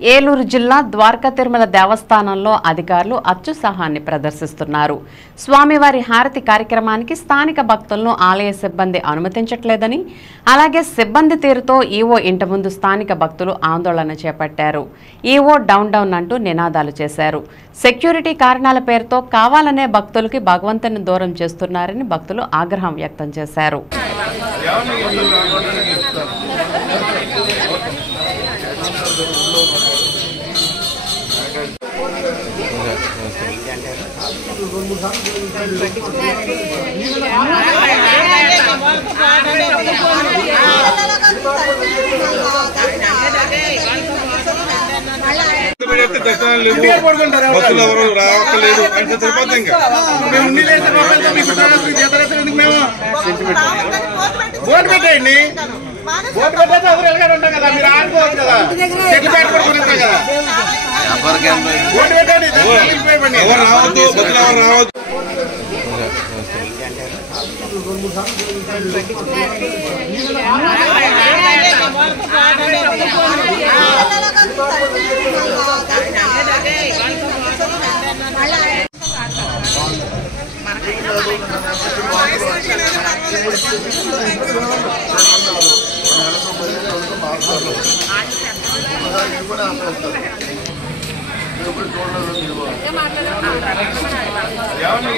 ఏలూరు జిల్లా ద్వారకా తిరుమల దేవస్థానంలో అధికారులు అత్యుత్సాహాన్ని ప్రదర్శిస్తున్నారు. స్వామివారి హారతి కార్యక్రమానికి స్థానిక భక్తులను ఆలయ సిబ్బంది అనుమతించట్లేదని, అలాగే సిబ్బంది తీరుతో ఈవో ఇంటి ముందు స్థానిక భక్తులు ఆందోళన చేపట్టారు. ఈవో డౌన్ డౌన్ అంటూ నినాదాలు చేశారు. సెక్యూరిటీ కారణాల పేరుతో కావాలనే భక్తులకి భగవంతుని దూరం చేస్తున్నారని భక్తులు ఆగ్రహం వ్యక్తం చేశారు. భక్తులు ఎవరు రావట్లేదు అంటే సరిపోతుంది. ఇంకా ఓటు పెట్టండి, ఓటు పెట్టేస్తే ఎవరు ఎలాగ ఉంటాం కదా, మీరు ఆడుకోవచ్చు కదా, చెట్లు పెట్టుకుంటాం కదా, ఓటు పెట్టండి. ఎవరు రావద్దు, భక్తులు ఎవరు రావద్దు. ఎవరిని